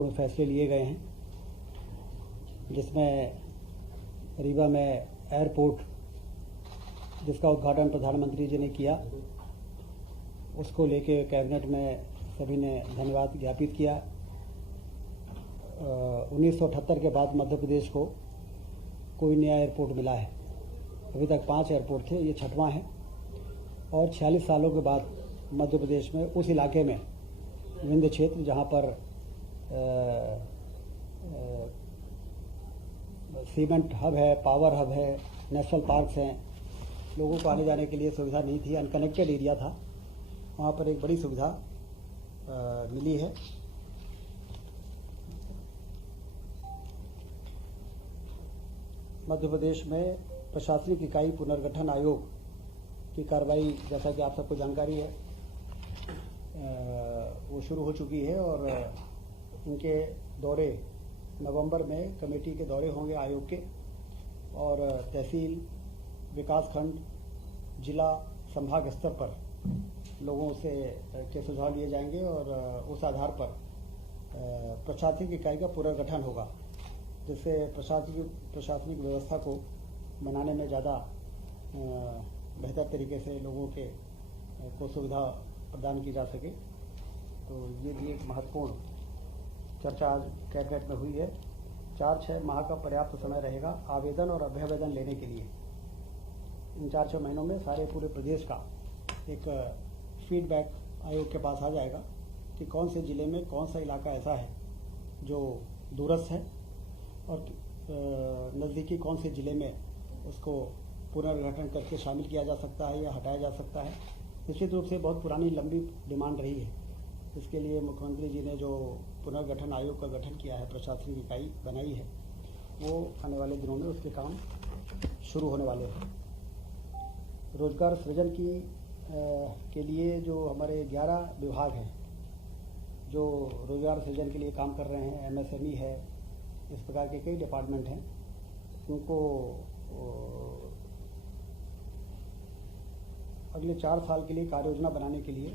फैसले लिए गए हैं, जिसमें रीवा में एयरपोर्ट जिसका उद्घाटन प्रधानमंत्री जी ने किया, उसको लेके कैबिनेट में सभी ने धन्यवाद ज्ञापित किया। 1978 के बाद मध्य प्रदेश को कोई नया एयरपोर्ट मिला है। अभी तक 5 एयरपोर्ट थे, ये 6वां है। और 46 सालों के बाद मध्य प्रदेश में उस इलाके में विंध्य क्षेत्र जहाँ पर सीमेंट हब है, पावर हब है, नेशनल पार्क्स हैं, लोगों को आने जाने के लिए सुविधा नहीं थी, अनकनेक्टेड एरिया था, वहाँ पर एक बड़ी सुविधा मिली है। मध्य प्रदेश में प्रशासनिक इकाई पुनर्गठन आयोग की कार्रवाई, जैसा कि आप सबको जानकारी है, वो शुरू हो चुकी है और इनके दौरे नवंबर में कमेटी के दौरे होंगे आयोग के, और तहसील, विकासखंड, जिला, संभाग स्तर पर लोगों से के सुझाव लिए जाएंगे और उस आधार पर प्रशासनिक इकाई का पुनर्गठन होगा, जिससे प्रशासनिक व्यवस्था को बनाने में ज़्यादा बेहतर तरीके से लोगों को सुविधा प्रदान की जा सके। तो ये भी एक महत्वपूर्ण चर्चा आज कैबिनेट में हुई है। 4-6 माह का पर्याप्त समय रहेगा आवेदन और अभ्यावेदन लेने के लिए। इन 4-6 महीनों में सारे पूरे प्रदेश का एक फीडबैक आयोग के पास आ जाएगा कि कौन से ज़िले में कौन सा इलाका ऐसा है जो दूरस्थ है और नज़दीकी कौन से ज़िले में उसको पुनर्गठन करके शामिल किया जा सकता है या हटाया जा सकता है। निश्चित रूप से बहुत पुरानी लंबी डिमांड रही है। इसके लिए मुख्यमंत्री जी ने जो पुनर्गठन आयोग का गठन किया है, प्रशासनिक इकाई बनाई है, वो आने वाले दिनों में उसके काम शुरू होने वाले हैं। रोजगार सृजन के लिए जो हमारे 11 विभाग हैं जो रोजगार सृजन के लिए काम कर रहे हैं, MSME है, इस प्रकार के कई डिपार्टमेंट हैं, उनको अगले 4 साल के लिए कार्य योजना बनाने के लिए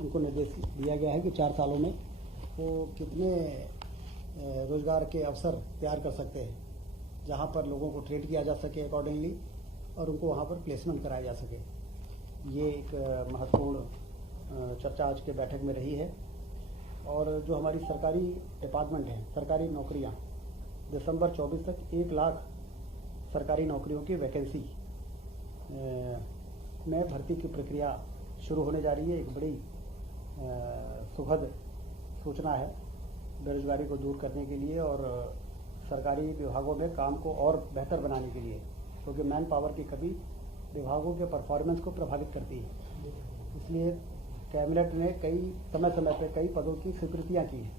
उनको निर्देश दिया गया है कि 4 सालों में वो कितने रोजगार के अवसर तैयार कर सकते हैं, जहां पर लोगों को ट्रेन किया जा सके अकॉर्डिंगली और उनको वहां पर प्लेसमेंट कराया जा सके। ये एक महत्वपूर्ण चर्चा आज के बैठक में रही है। और जो हमारी सरकारी डिपार्टमेंट हैं, सरकारी नौकरियां, दिसंबर 24 तक 1 लाख सरकारी नौकरियों की वैकेंसी में भर्ती की प्रक्रिया शुरू होने जा रही है। एक बड़ी सुखद सूचना है बेरोजगारी को दूर करने के लिए और सरकारी विभागों में काम को और बेहतर बनाने के लिए, क्योंकि मैन पावर की कमी विभागों के परफॉर्मेंस को प्रभावित करती है। इसलिए कैबिनेट ने समय समय पर कई पदों की स्वीकृतियाँ की हैं।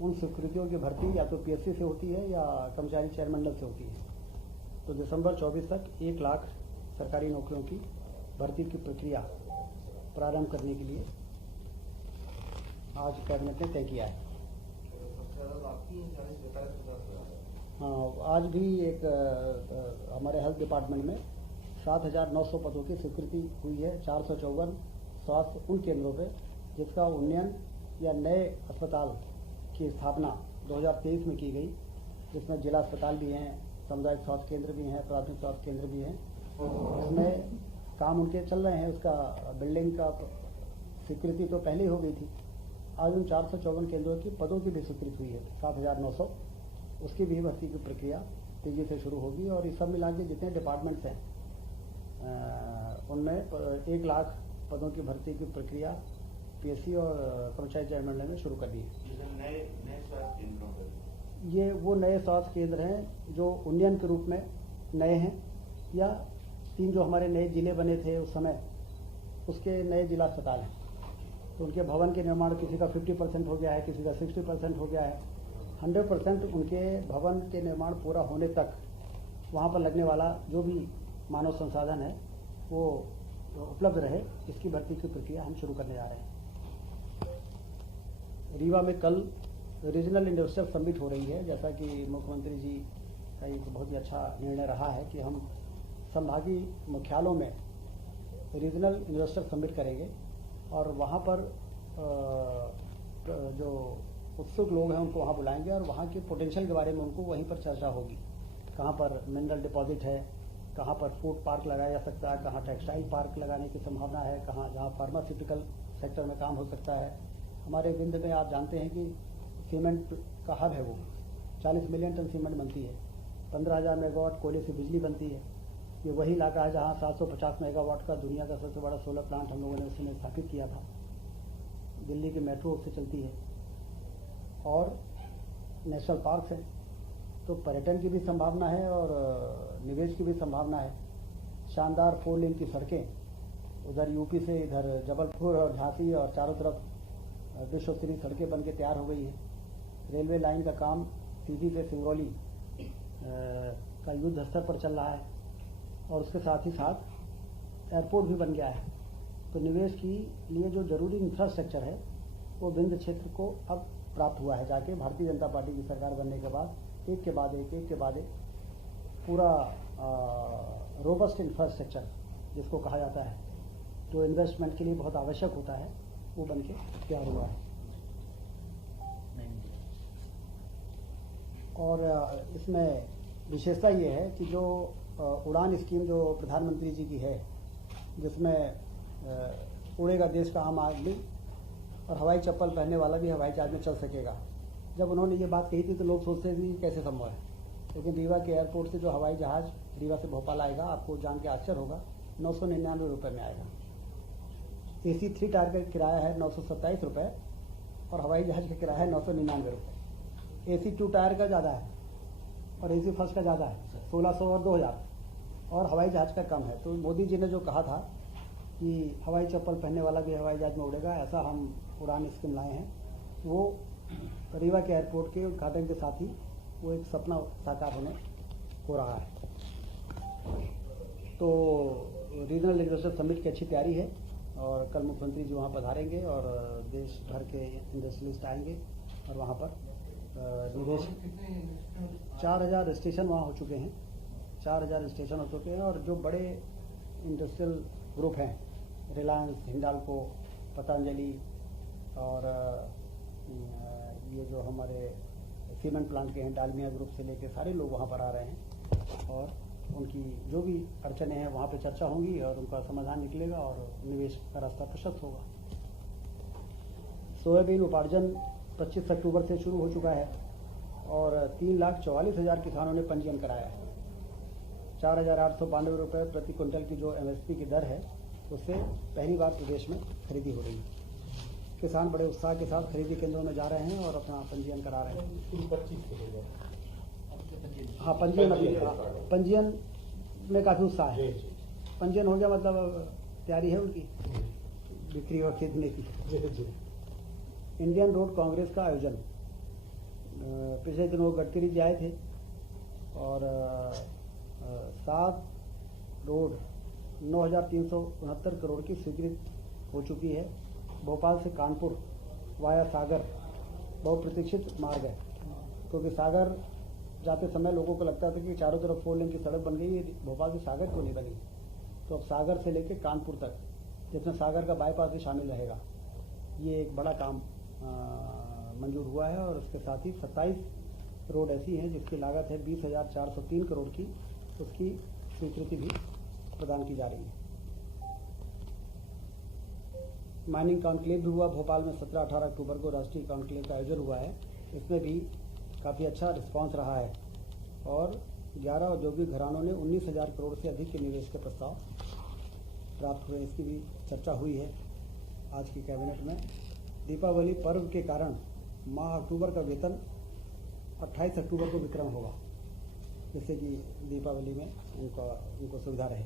उन स्वीकृतियों की भर्ती या तो PSC से होती है या कर्मचारी चयन मंडल से होती है। तो दिसंबर 24 तक 1 लाख सरकारी नौकरियों की भर्ती की प्रक्रिया प्रारंभ करने के लिए आज कैबिनेट ने तय किया है। हाँ, आज भी एक हमारे हेल्थ डिपार्टमेंट में 7,900 पदों की स्वीकृति हुई है। 454 स्वास्थ्य उन केंद्रों पे जिसका उन्नयन या नए अस्पताल की स्थापना 2023 में की गई, जिसमें जिला अस्पताल भी हैं, सामुदायिक स्वास्थ्य केंद्र भी हैं, प्राथमिक स्वास्थ्य केंद्र भी हैं। इसमें काम उनके चल रहे हैं। उसका बिल्डिंग का स्वीकृति तो पहले ही हो गई थी। आज उन 454 केंद्रों की पदों की भी स्वीकृति हुई है, 7,900। उसकी भी भर्ती की प्रक्रिया तेजी से शुरू होगी और इस सब मिला के जितने डिपार्टमेंट्स हैं उनमें 1 लाख पदों की भर्ती की प्रक्रिया PSC और कर्मचारी चयन मंडल ने शुरू कर दी है। ये वो नए स्वास्थ्य केंद्र हैं जो उन्नयन के रूप में नए हैं, या 3 जो हमारे नए जिले बने थे उस समय, उसके नए जिला अस्पताल हैं। तो उनके भवन के निर्माण किसी का 50% हो गया है, किसी का 60% हो गया है। 100% उनके भवन के निर्माण पूरा होने तक वहाँ पर लगने वाला जो भी मानव संसाधन है वो उपलब्ध रहे, इसकी भर्ती की प्रक्रिया हम शुरू करने जा रहे हैं। रीवा में कल रीजनल इंडस्ट्रियल समिट हो रही है। जैसा कि मुख्यमंत्री जी का एक बहुत ही अच्छा निर्णय रहा है कि हम संभागीय मुख्यालयों में रीजनल इंडस्ट्रियल समिट करेंगे और वहाँ पर जो उत्सुक लोग हैं उनको वहाँ बुलाएंगे और वहाँ के पोटेंशियल के बारे में उनको वहीं पर चर्चा होगी। कहाँ पर मिनरल डिपॉजिट है, कहाँ पर फूड पार्क लगाया जा सकता है, कहाँ टेक्सटाइल पार्क लगाने की संभावना है, कहाँ जहाँ फार्मास्यूटिकल सेक्टर में काम हो सकता है। हमारे विंध्य में आप जानते हैं कि सीमेंट का हब है, वो 40 मिलियन टन सीमेंट बनती है, 15,000 मेगावाट कोयले से बिजली बनती है। ये वही इलाका है जहाँ 750 मेगावाट का दुनिया का सबसे बड़ा सोलर प्लांट हम लोगों ने उस समय स्थापित किया था। दिल्ली की मेट्रो उससे चलती है और नेशनल पार्क है। तो पर्यटन की भी संभावना है और निवेश की भी संभावना है। शानदार 4 लेन की सड़कें, उधर यूपी से इधर जबलपुर और झांसी और चारों तरफ विश्व स्तरीय सड़कें बन के तैयार हो गई हैं। रेलवे लाइन का काम सीधी से सिंगरौली का युद्ध स्तर पर चल रहा है और उसके साथ ही साथ एयरपोर्ट भी बन गया है। तो निवेश के लिए जो जरूरी इंफ्रास्ट्रक्चर है वो विंध्य क्षेत्र को अब प्राप्त हुआ है। जाके भारतीय जनता पार्टी की सरकार बनने के बाद एक के बाद एक पूरा रोबस्ट इंफ्रास्ट्रक्चर जिसको कहा जाता है, जो इन्वेस्टमेंट के लिए बहुत आवश्यक होता है, वो बन के तैयार हुआ है। और इसमें विशेषता ये है कि जो उड़ान स्कीम जो प्रधानमंत्री जी की है, जिसमें उड़ेगा देश का आम आदमी और हवाई चप्पल पहनने वाला भी हवाई जहाज में चल सकेगा। जब उन्होंने ये बात कही थी तो लोग सोचते थे कि कैसे संभव है, लेकिन रीवा के एयरपोर्ट से जो हवाई जहाज रीवा से भोपाल आएगा, आपको जान के आश्चर्य होगा, 999 रुपये में आएगा। AC 3 टायर का किराया है 927 रुपये और हवाई जहाज का किराया है 999 रुपये। AC 2 टायर का ज़्यादा है और AC फर्स्ट का ज़्यादा है, 1600 और 2000, और हवाई जहाज का कम है। तो मोदी जी ने जो कहा था कि हवाई चप्पल पहनने वाला भी हवाई जहाज में उड़ेगा, ऐसा हम उड़ान स्कीम लाए हैं, वो रीवा के एयरपोर्ट के उद्घाटन के साथ ही वो एक सपना साकार होने हो रहा है। तो रीजनल इन्वेस्टर समिट की अच्छी तैयारी है और कल मुख्यमंत्री जी वहाँ पधारेंगे और देश भर के इंडस्ट्रियलिस्ट आएंगे और वहाँ पर निवेश 4000 स्टेशन वहाँ हो चुके हैं, 4000 स्टेशन हो चुके हैं। और जो बड़े इंडस्ट्रियल ग्रुप हैं, रिलायंस, हिंडाल्को, पतंजलि और ये जो हमारे सीमेंट प्लांट के हैं, डालमिया ग्रुप से लेके सारे लोग वहाँ पर आ रहे हैं और उनकी जो भी अड़चने हैं वहाँ पे चर्चा होंगी और उनका समाधान निकलेगा और निवेश का रास्ता प्रशस्त होगा। सोयाबीन उपार्जन 25 अक्टूबर से शुरू हो चुका है और 3,44,000 किसानों ने पंजीयन कराया है। 4,892 रुपये प्रति क्विंटल की जो MSP की दर है, उससे पहली बार प्रदेश में खरीदी हो रही है। किसान बड़े उत्साह के साथ खरीदी केंद्रों में जा रहे हैं और अपना पंजीयन करा रहे हैं। हाँ, पंजीयन में काफ़ी उत्साह है। पंजीयन हो गया मतलब तैयारी है उनकी बिक्री और खरीदने की। इंडियन रोड कांग्रेस का आयोजन पिछले दिनों गडकरी जी आए थे और 7 रोड 9,369 करोड़ की स्वीकृत हो चुकी है। भोपाल से कानपुर वाया सागर बहुप्रतीक्षित मार्ग है, क्योंकि सागर जाते समय लोगों को लगता था कि चारों तरफ 4 लेन की सड़क बन गई है, भोपाल से सागर क्यों नहीं बनी। तो अब सागर से लेकर कानपुर तक, जिसमें सागर का बाईपास भी शामिल रहेगा, ये एक बड़ा काम मंजूर हुआ है। और उसके साथ ही 27 रोड ऐसी हैं जिसकी लागत है 20,403 करोड़ की, उसकी स्वीकृति भी प्रदान की जा रही है। माइनिंग कॉन्क्लेव भी हुआ भोपाल में 17-18 अक्टूबर को राष्ट्रीय कॉन्क्लेव का आयोजन हुआ है। इसमें भी काफ़ी अच्छा रिस्पांस रहा है और 11 औद्योगिक घरानों ने 19,000 करोड़ से अधिक के निवेश के प्रस्ताव प्राप्त हुए। इसकी भी चर्चा हुई है आज की कैबिनेट में। दीपावली पर्व के कारण माह अक्टूबर का वेतन 28 अक्टूबर को विक्रम होगा, जिससे कि दीपावली में उनको सुविधा रहे।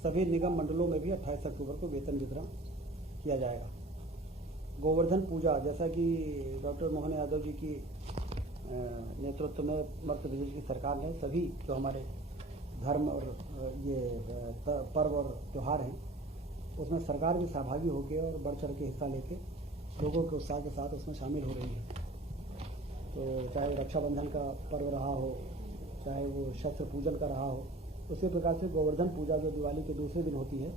सभी निगम मंडलों में भी 28 अक्टूबर को वेतन वितरण किया जाएगा। गोवर्धन पूजा, जैसा कि डॉक्टर मोहन यादव जी की नेतृत्व में मध्य प्रदेश की सरकार ने सभी जो हमारे धर्म और ये पर्व और त्यौहार हैं, उसमें सरकार भी सहभागी होकर और बढ़ चढ़ के हिस्सा लेके लोगों के उत्साह के साथ उसमें शामिल हो रही है। तो चाहे रक्षाबंधन का पर्व रहा हो, चाहे वो शस्त्र पूजन का रहा हो, उसी प्रकार से गोवर्धन पूजा जो दिवाली के दूसरे दिन होती है,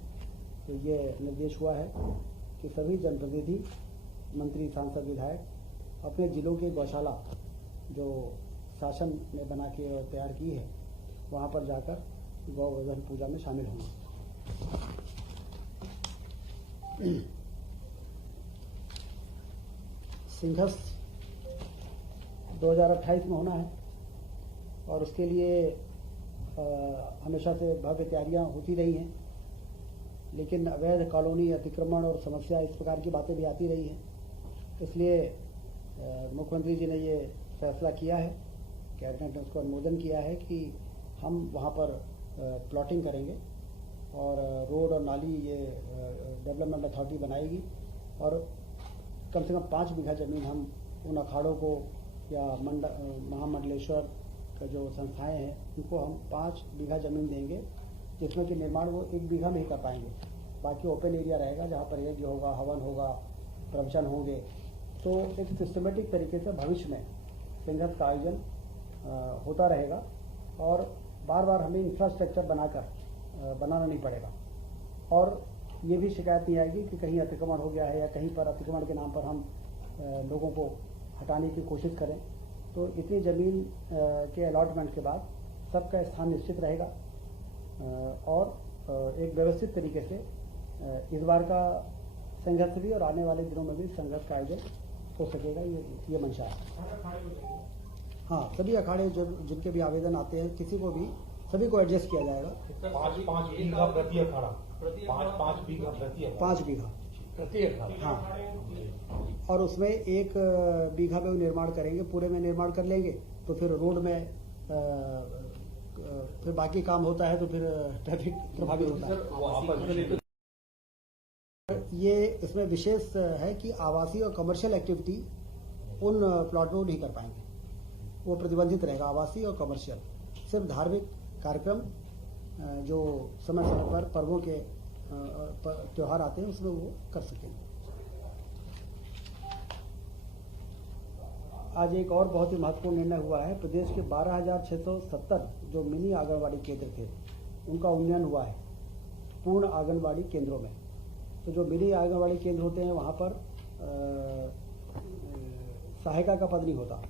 तो ये निर्देश हुआ है कि सभी जनप्रतिनिधि मंत्री, सांसद, विधायक अपने जिलों की गौशाला जो शासन ने बना के और तैयार की है वहाँ पर जाकर गौवर्धन पूजा में शामिल होंगे। सिंघस्थ 2028 में होना है और उसके लिए हमेशा से भव्य तैयारियां होती रही हैं, लेकिन अवैध कॉलोनी, अतिक्रमण और समस्या इस प्रकार की बातें भी आती रही हैं। इसलिए मुख्यमंत्री जी ने ये फैसला किया है, कैबिनेट ने उसको अनुमोदन किया है कि हम वहाँ पर प्लॉटिंग करेंगे और रोड और नाली ये डेवलपमेंट अथॉरिटी बनाएगी और कम से कम 5 बीघा ज़मीन हम उन अखाड़ों को या महामंडलेश्वर का जो संस्थाएं हैं उनको हम 5 बीघा ज़मीन देंगे, जिसमें कि निर्माण वो 1 बीघा में ही कर पाएंगे। बाकी ओपन एरिया रहेगा जहाँ पर यज्ञ होगा, हवन होगा, प्रवचन होंगे। तो एक सिस्टमेटिक तरीके से भविष्य में सिंघस्थ का आयोजन होता रहेगा और बार बार हमें इंफ्रास्ट्रक्चर बनाना नहीं पड़ेगा और ये भी शिकायत नहीं आएगी कि कहीं अतिक्रमण हो गया है या कहीं पर अतिक्रमण के नाम पर हम लोगों को हटाने की कोशिश करें। तो इतनी ज़मीन के अलॉटमेंट के बाद सबका स्थान निश्चित रहेगा और एक व्यवस्थित तरीके से इस बार का संघर्ष भी और आने वाले दिनों में भी संघर्ष का आयोजन हो सकेगा, ये मंशा है। हाँ, सभी अखाड़े जो जिनके भी आवेदन आते हैं किसी को भी सभी को एडजस्ट किया जाएगा। 5 बीघा प्रति अखाड़ा, 5 बीघा प्रति अखाड़ा। हाँ, और उसमें 1 बीघा में वो निर्माण करेंगे, पूरे में निर्माण कर लेंगे तो फिर रोड में फिर बाकी काम होता है तो फिर ट्रैफिक प्रभावित होता है। ये इसमें विशेष है कि आवासीय और कमर्शियल एक्टिविटी उन प्लॉट में नहीं कर पाएंगे, वो प्रतिबंधित रहेगा। आवासीय और कमर्शियल सिर्फ धार्मिक कार्यक्रम जो समय समय पर पर्वों के त्यौहार आते हैं उसमें वो कर सकेंगे। आज एक और बहुत ही महत्वपूर्ण निर्णय हुआ है। प्रदेश के 12,670 जो मिनी आंगनबाड़ी केंद्र थे उनका उन्नयन हुआ है पूर्ण आंगनबाड़ी केंद्रों में। तो जो मिनी आंगनबाड़ी केंद्र होते हैं वहाँ पर सहायिका का पद नहीं होता,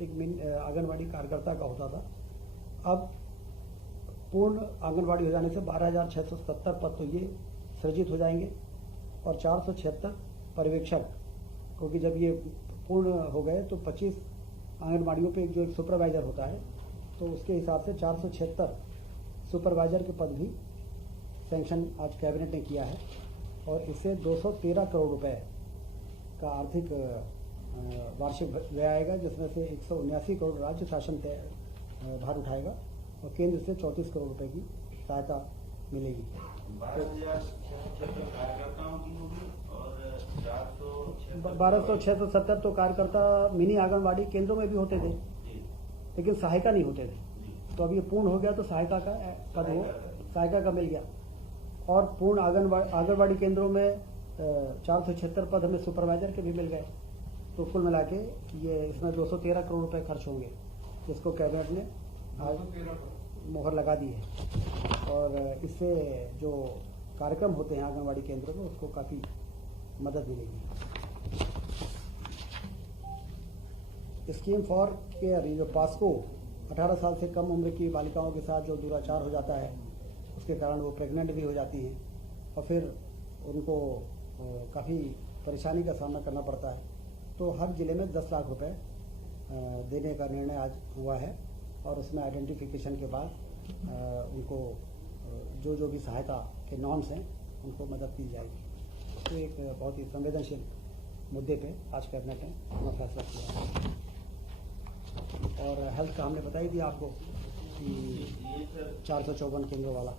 एक आंगनबाड़ी कार्यकर्ता का होता था। अब पूर्ण आंगनबाड़ी हो जाने से 12,670 पद तो ये सृजित हो जाएंगे और 476 पर्यवेक्षक, क्योंकि जब ये पूर्ण हो गए तो 25 आंगनबाड़ियों पे जो एक सुपरवाइजर होता है तो उसके हिसाब से 476 सुपरवाइजर के पद भी सैंक्शन आज कैबिनेट ने किया है और इससे 213 करोड़ रुपए का आर्थिक वार्षिक व्यय आएगा, जिसमें से 179 करोड़ राज्य शासन भार उठाएगा और केंद्र से 34 करोड़ रुपए की सहायता मिलेगी। 12,670 तो कार्यकर्ता मिनी आंगनबाड़ी केंद्रों में भी होते थे लेकिन सहायिका नहीं होते थे। तो अब ये पूर्ण हो गया तो सहायिका का पद वो सहायिका का मिल गया और पूर्ण आंगनबाड़ी केंद्रों में 476 पद हमें सुपरवाइजर के भी मिल गए। तो कुल मिला के ये इसमें 213 करोड़ रुपए खर्च होंगे, जिसको कैबिनेट ने आज मोहर लगा दी है और इससे जो कार्यक्रम होते हैं आंगनबाड़ी केंद्रों में उसको काफ़ी मदद मिलेगी। स्कीम फॉर केयर, जो पास्को 18 साल से कम उम्र की बालिकाओं के साथ जो दुराचार हो जाता है उसके कारण वो प्रेग्नेंट भी हो जाती हैं और फिर उनको काफ़ी परेशानी का सामना करना पड़ता है। तो हर जिले में 10 लाख रुपए देने का निर्णय आज हुआ है और उसमें आइडेंटिफिकेशन के बाद उनको जो भी सहायता के नॉर्म्स हैं उनको मदद दी जाएगी। तो एक बहुत ही संवेदनशील मुद्दे पे आज कैबिनेट ने अपना फैसला किया है। और हेल्थ का हमने बताई दिया आपको कि 454 केंद्रों वाला।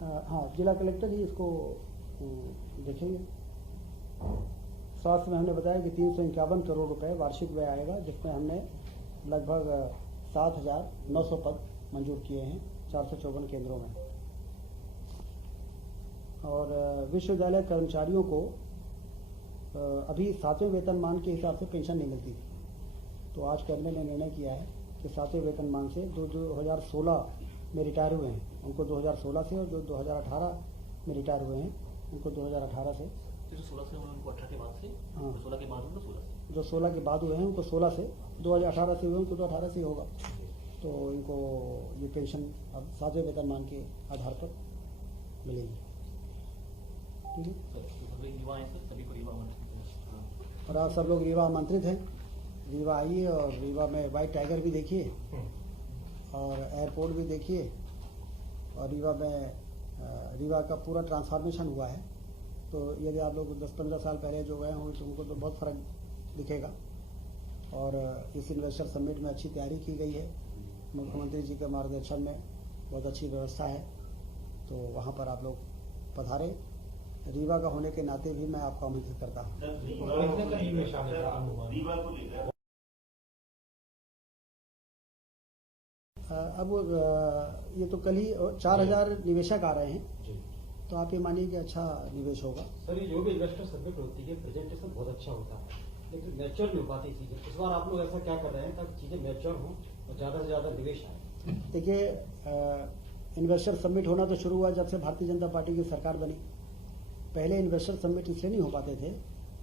हाँ, जिला कलेक्टर ही इसको देखेंगे। स्वास्थ्य में हमने बताया कि 351 करोड़ रुपए वार्षिक व्यय आएगा, जिसमें हमने लगभग 7,900 पद मंजूर किए हैं 454 केंद्रों में। और विश्वविद्यालय कर्मचारियों को अभी 7वें वेतनमान के हिसाब से पेंशन नहीं मिलती थी। तो आज कैबिनेट ने निर्णय किया है कि 7वें वेतनमान से 2016 में रिटायर हुए हैं उनको 2016 से और जो 2018 में रिटायर हुए हैं, उनको 2018 से, जो 16 से हुए उनको 18 के बाद से, हाँ। 16 के बाद उनको 16 से। जो 16 के बाद हुए हैं उनको 16 से, 2018 से हुए उनको तो 18 से ही होगा। तो इनको ये पेंशन अब 7वें वेतनमान के आधार पर मिलेगी। ठीक है, सर सभी युवा हैं सर, सभी को युवा आमंत्रित। और आप सब लोग रीवा आमंत्रित हैं। रीवा आइए और रीवा में वाइट टाइगर भी देखिए और एयरपोर्ट भी देखिए। और रीवा में रीवा का पूरा ट्रांसफॉर्मेशन हुआ है। तो यदि आप लोग 10-15 साल पहले जो गए हों तो उनको तो बहुत फ़र्क दिखेगा। और इस इन्वेस्टर समिट में अच्छी तैयारी की गई है, मुख्यमंत्री जी के मार्गदर्शन में बहुत अच्छी व्यवस्था है। तो वहाँ पर आप लोग पधारें। रीवा का होने के नाते भी मैं आपको आमंत्रित करता हूँ। अब ये तो कल ही 4000 निवेशक आ रहे हैं, तो आप ये मानिए कि अच्छा निवेश होगा। सर ये जो भी इन्वेस्टर समिट होती है प्रेजेंटेशन बहुत अच्छा होता है, लेकिन मैच्योर नहीं हो पाती चीजें। इस बार आप लोग ऐसा क्या कर रहे हैं ताकि चीजें मैच्योर हों और ज्यादा से ज्यादा निवेश आए? देखिए, इन्वेस्टर समिट होना तो शुरू हुआ जब से भारतीय जनता पार्टी की सरकार बनी। पहले इन्वेस्टर समिट इसलिए नहीं हो पाते थे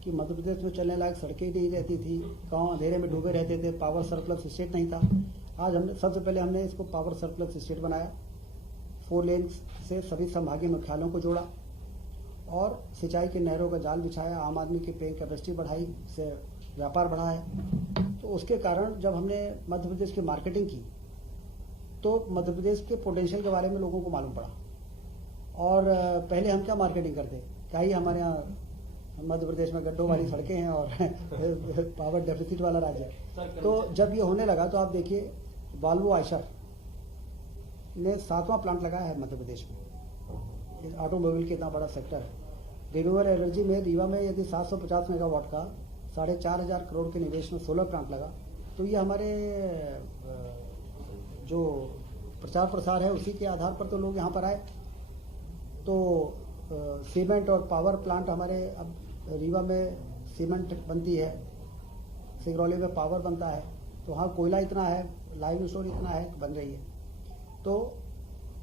कि मध्य प्रदेश में चलने लायक सड़कें नहीं रहती थी, गाँव अंधेरे में डूबे रहते थे, पावर सरप्लस स्टेट नहीं था। आज हमने सबसे पहले इसको पावर सरप्लस स्टेट बनाया, 4 लेन से सभी संभागीय मुख्यालयों को जोड़ा और सिंचाई के नहरों का जाल बिछाया, आम आदमी की पेइंग कैपेसिटी बढ़ाई, से व्यापार बढ़ा है। तो उसके कारण जब हमने मध्य प्रदेश की मार्केटिंग की तो मध्य प्रदेश के पोटेंशियल के बारे में लोगों को मालूम पड़ा। और पहले हम क्या मार्केटिंग करते, क्या ही हमारे यहाँ मध्य प्रदेश में गड्ढों वाली सड़कें हैं और पावर डेफिसिट वाला राज्य है। तो जब ये होने लगा तो आप देखिए, वॉल्वो आयशर ने 7वां प्लांट लगाया है मध्य प्रदेश में। ऑटोमोबाइल के इतना बड़ा सेक्टर है। रिन्यूएबल एनर्जी में रीवा में यदि 750 मेगावाट का 4500 करोड़ के निवेश में सोलर प्लांट लगा, तो ये हमारे जो प्रचार प्रसार है उसी के आधार पर तो लोग यहाँ पर आए। तो सीमेंट और पावर प्लांट हमारे अब रीवा में सीमेंट बनती है, सिगरौली में पावर बनता है, तो हाँ कोयला इतना है, लाइव स्टोर इतना है, बन रही है। तो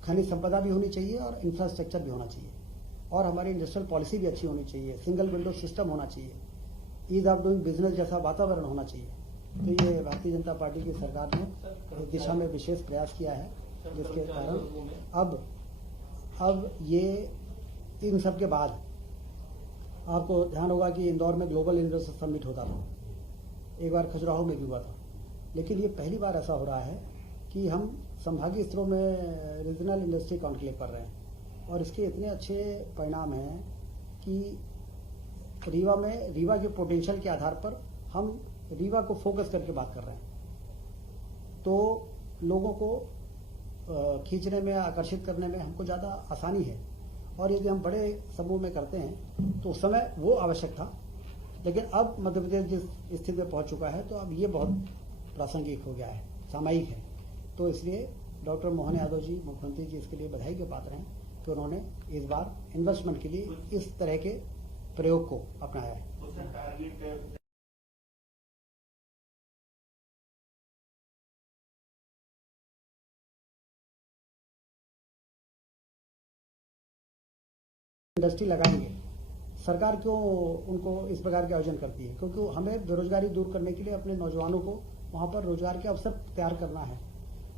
खनिज संपदा भी होनी चाहिए और इंफ्रास्ट्रक्चर भी होना चाहिए और हमारी इंडस्ट्रियल पॉलिसी भी अच्छी होनी चाहिए, सिंगल विंडो सिस्टम होना चाहिए, ईज ऑफ डूइंग बिजनेस जैसा वातावरण होना चाहिए। तो ये भारतीय जनता पार्टी की सरकार ने इस दिशा में विशेष प्रयास किया है, जिसके कारण अब ये इन सब के बाद आपको ध्यान होगा कि इंदौर में ग्लोबल इन्वेस्टर समिट होता था, एक बार खजुराहो में भी हुआ था, लेकिन ये पहली बार ऐसा हो रहा है कि हम संभागीय स्तरों में रीजनल इंडस्ट्री कॉन्क्लेव कर रहे हैं और इसके इतने अच्छे परिणाम हैं कि रीवा के पोटेंशियल के आधार पर हम रीवा को फोकस करके बात कर रहे हैं। तो लोगों को खींचने में, आकर्षित करने में हमको ज़्यादा आसानी है। और यदि हम बड़े समूह में करते हैं तो उस समय वो आवश्यक था, लेकिन अब मध्य प्रदेश जिस स्थिति में पहुंच चुका है तो अब ये बहुत प्रासंगिक हो गया है, सामयिक है। तो इसलिए डॉक्टर मोहन यादव जी, मुख्यमंत्री जी, इसके लिए बधाई के पात्र हैं कि उन्होंने इस बार इन्वेस्टमेंट के लिए इस तरह के प्रयोग को अपनाया है। इंडस्ट्री लगाएंगे, सरकार क्यों उनको इस प्रकार के आयोजन करती है? क्योंकि हमें बेरोजगारी दूर करने के लिए अपने नौजवानों को वहाँ पर रोजगार के अवसर तैयार करना है।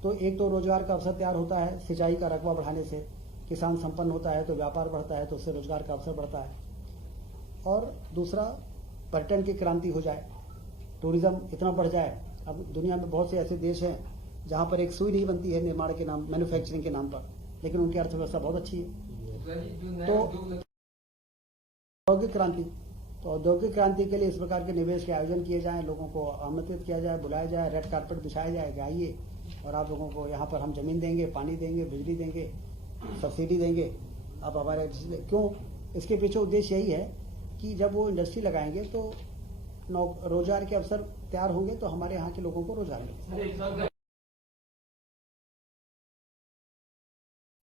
तो एक तो रोजगार का अवसर तैयार होता है सिंचाई का रकबा बढ़ाने से, किसान संपन्न होता है तो व्यापार बढ़ता है, तो उससे रोजगार का अवसर बढ़ता है। और दूसरा, पर्यटन की क्रांति हो जाए, टूरिज्म इतना बढ़ जाए। अब दुनिया में बहुत से ऐसे देश हैं जहाँ पर एक सुई नहीं बनती है निर्माण के नाम, मैन्युफैक्चरिंग के नाम पर, लेकिन उनकी अर्थव्यवस्था बहुत अच्छी है। तो औद्योगिक क्रांति, तो औद्योगिक क्रांति के लिए इस प्रकार के निवेश के आयोजन किए जाएं, लोगों को आमंत्रित किया जाए, बुलाया जाए, रेड कारपेट बिछाया जाए कि आइए और आप लोगों को यहाँ पर हम जमीन देंगे, पानी देंगे, बिजली देंगे, सब्सिडी देंगे। आप हमारे क्यों, इसके पीछे उद्देश्य यही है कि जब वो इंडस्ट्री लगाएंगे तो रोजगार के अवसर तैयार होंगे तो हमारे यहाँ के लोगों को रोजगार मिलेगा।